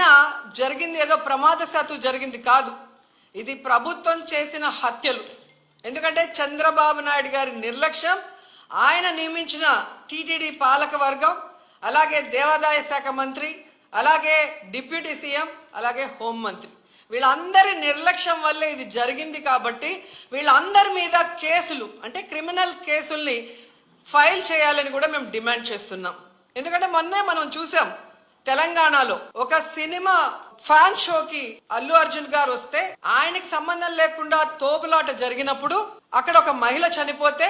నిన్న జరిగింది ఏదో ప్రమాదశాత్తు జరిగింది కాదు, ఇది ప్రభుత్వం చేసిన హత్యలు. ఎందుకంటే చంద్రబాబు నాయుడు గారి నిర్లక్ష్యం, ఆయన నియమించిన టీటీడీ పాలక వర్గం, అలాగే దేవాదాయ శాఖ మంత్రి, అలాగే డిప్యూటీ సీఎం, అలాగే హోంమంత్రి, వీళ్ళందరి నిర్లక్ష్యం వల్లే ఇది జరిగింది. కాబట్టి వీళ్ళందరి మీద కేసులు, అంటే క్రిమినల్ కేసుల్ని ఫైల్ చేయాలని కూడా మేము డిమాండ్ చేస్తున్నాం. ఎందుకంటే మొన్నే మనం చూసాం, తెలంగాణలో ఒక సినిమా ఫ్యాన్ షోకి అల్లు అర్జున్ గారు వస్తే ఆయనకి సంబంధం లేకుండా తోపులాట జరిగినప్పుడు అక్కడ ఒక మహిళ చనిపోతే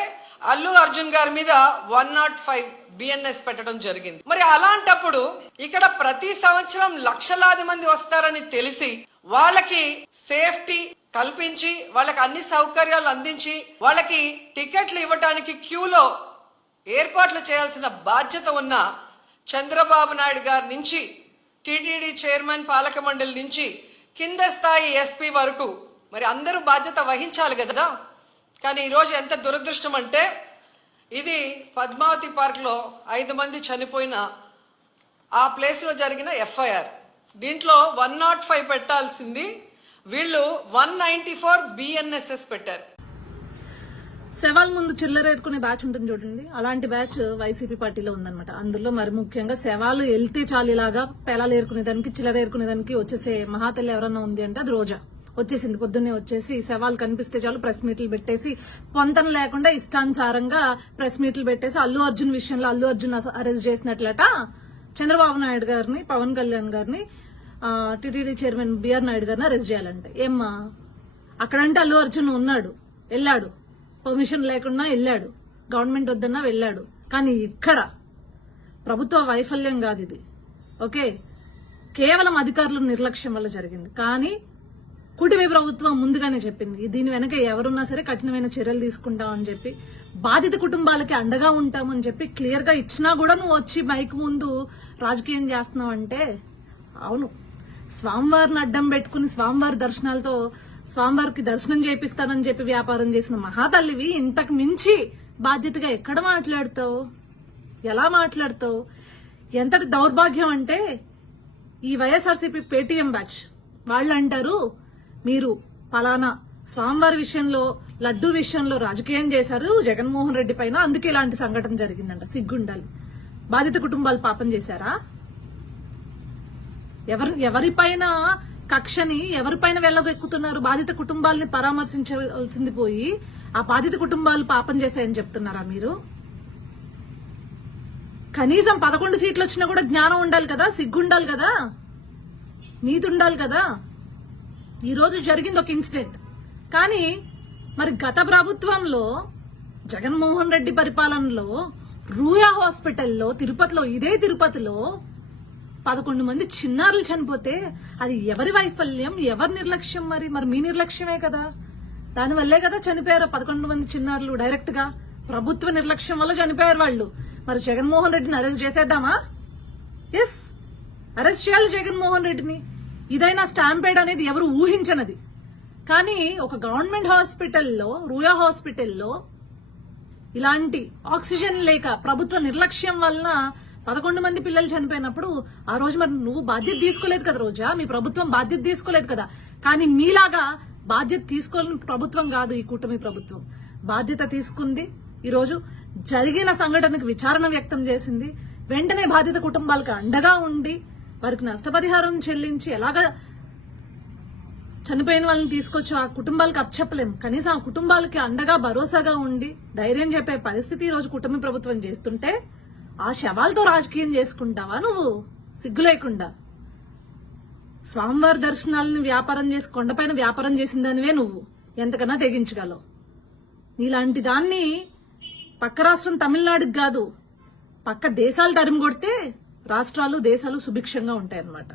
అల్లు అర్జున్ గారి మీద 105 బిఎన్ఎస్ పెట్టడం జరిగింది. మరి అలాంటప్పుడు ఇక్కడ ప్రతి సంవత్సరం లక్షలాది మంది వస్తారని తెలిసి వాళ్ళకి సేఫ్టీ కల్పించి, వాళ్ళకి అన్ని సౌకర్యాలు అందించి, వాళ్ళకి టికెట్లు ఇవ్వడానికి క్యూలో ఏర్పాట్లు చేయాల్సిన బాధ్యత ఉన్న చంద్రబాబు నాయుడు గారి నుంచి, టీటీడీ చైర్మన్, పాలక మండలి నుంచి కింద స్థాయి ఎస్పీ వరకు మరి అందరూ బాధ్యత వహించాలి కదా. కానీ ఈరోజు ఎంత దురదృష్టం అంటే, ఇది పద్మావతి పార్క్లో 5 మంది చనిపోయిన ఆ ప్లేస్లో జరిగిన ఎఫ్ఐఆర్. దీంట్లో 105 పెట్టాల్సింది వీళ్ళు 194 బిఎన్ఎస్ఎస్ పెట్టారు. శవాల ముందు చిల్లరేరుకునే బ్యాచ్ ఉంటుంది చూడండి, అలాంటి బ్యాచ్ వైసీపీ పార్టీలో ఉందన్నమాట. అందులో మరి ముఖ్యంగా శవాలు వెళ్తే చాలు ఇలాగా పేలాలు ఏరుకునేదానికి, చిల్లరేరుకునేదానికి వచ్చేసే మహాతల్లి ఎవరన్నా ఉంది అంటే అది రోజా. వచ్చేసింది, పొద్దున్నే వచ్చేసి శవాలు కనిపిస్తే చాలు ప్రెస్ మీట్లు పెట్టేసి, పొంతన లేకుండా ఇష్టానుసారంగా ప్రెస్ మీట్లు పెట్టేసి అల్లు అర్జున్ విషయంలో అల్లు అర్జున్ అరెస్ట్ చేసినట్లట చంద్రబాబు నాయుడు గారిని, పవన్ కళ్యాణ్ గారిని, టీటీడీ చైర్మన్ బిఆర్ నాయుడు గారిని అరెస్ట్ చేయాలంటే ఏమ్మా? అక్కడంటే అల్లు అర్జున్ ఉన్నాడు, వెళ్ళాడు, పర్మిషన్ లేకుండా వెళ్ళాడు, గవర్నమెంట్ వద్దన్నా వెళ్ళాడు. కానీ ఇక్కడ ప్రభుత్వ వైఫల్యం కాదు ఇది, ఓకే, కేవలం అధికారుల నిర్లక్ష్యం వల్ల జరిగింది. కానీ కూటమి ప్రభుత్వం ముందుగానే చెప్పింది, దీని వెనక ఎవరున్నా సరే కఠినమైన చర్యలు తీసుకుంటామని చెప్పి, బాధిత కుటుంబాలకి అండగా ఉంటామని చెప్పి క్లియర్ గా ఇచ్చినా కూడా నువ్వు వచ్చి మైక్ ముందు రాజకీయం చేస్తున్నావు అంటే, అవును, స్వామివారిని అడ్డం పెట్టుకుని స్వామివారి దర్శనాలతో స్వామివారికి దర్శనం చేపిస్తానని చెప్పి వ్యాపారం చేసిన మహాతల్లివి ఇంతకు మించి బాధ్యతగా ఎక్కడ మాట్లాడతావు? ఎలా మాట్లాడతావు? ఎంతటి దౌర్భాగ్యం అంటే, ఈ వైఎస్ఆర్సీపీ పేటీఎం బ్యాచ్ వాళ్ళు అంటారు, మీరు పలానా స్వామివారి విషయంలో, లడ్డూ విషయంలో రాజకీయం చేశారు జగన్మోహన్ రెడ్డి పైన, అందుకే ఇలాంటి సంఘటన జరిగిందంట. సిగ్గుండాలి. బాధిత కుటుంబాలు పాపం చేశారా? ఎవరిపైన కక్షని ఎవరిపైన వెళ్ళగెక్కుతున్నారు? బాధిత కుటుంబాలని పరామర్శించాల్సింది పోయి ఆ బాధిత కుటుంబాలు పాపం చేశాయని చెప్తున్నారా మీరు? కనీసం 11 సీట్లు వచ్చినా కూడా జ్ఞానం ఉండాలి కదా, సిగ్గుండాలి కదా, నీతి ఉండాలి కదా. ఈ రోజు జరిగింది ఒక ఇన్సిడెంట్, కానీ మరి గత ప్రభుత్వంలో జగన్మోహన్ రెడ్డి పరిపాలనలో రూయా హాస్పిటల్లో తిరుపతిలో, ఇదే తిరుపతిలో 11 మంది చిన్నారులు చనిపోతే అది ఎవరి వైఫల్యం, ఎవరి నిర్లక్ష్యం? మరి మీ నిర్లక్ష్యమే కదా. దానివల్లే కదా చనిపోయారు 11 మంది చిన్నారులు. డైరెక్ట్ గా ప్రభుత్వ నిర్లక్ష్యం వల్ల చనిపోయారు వాళ్ళు. మరి జగన్మోహన్ రెడ్డిని అరెస్ట్ చేసేద్దామా? ఎస్, అరెస్ట్ చేయాలి జగన్మోహన్ రెడ్డిని. ఇదైనా స్టాంపేడ్ అనేది ఎవరు ఊహించనది. కానీ ఒక గవర్నమెంట్ హాస్పిటల్లో, రూయా హాస్పిటల్లో ఇలాంటి ఆక్సిజన్ లేక ప్రభుత్వ నిర్లక్ష్యం వలన 11 మంది పిల్లలు చనిపోయినప్పుడు ఆ రోజు మరి నువ్వు బాధ్యత తీసుకోలేదు కదా రోజా, మీ ప్రభుత్వం బాధ్యత తీసుకోలేదు కదా. కానీ మీలాగా బాధ్యత తీసుకోలేని ప్రభుత్వం కాదు ఈ కూటమి ప్రభుత్వం. బాధ్యత తీసుకుంది, ఈ రోజు జరిగిన సంఘటనకు విచారణ వ్యక్తం చేసింది, వెంటనే బాధిత కుటుంబాలకు అండగా ఉండి వారికి నష్టపరిహారం చెల్లించి, ఎలాగా చనిపోయిన వాళ్ళని తీసుకొచ్చి ఆ కుటుంబాలకు అప్పచెప్పలేం, కనీసం ఆ కుటుంబాలకి అండగా భరోసాగా ఉండి ధైర్యం చెప్పే పరిస్థితి ఈ రోజు కూటమి ప్రభుత్వం చేస్తుంటే ఆ శవాలతో రాజకీయం చేసుకుంటావా నువ్వు? సిగ్గు లేకుండా. స్వామివారి దర్శనాలను వ్యాపారం చేసి, కొండపైన వ్యాపారం చేసిన దానివే నువ్వు, ఎంతకన్నా తెగించగలవు. నీలాంటి దాన్ని పక్క రాష్ట్రం తమిళనాడుకి కాదు, పక్క దేశాలు తరిమి కొడితే రాష్ట్రాలు, దేశాలు సుభిక్షంగా ఉంటాయన్నమాట.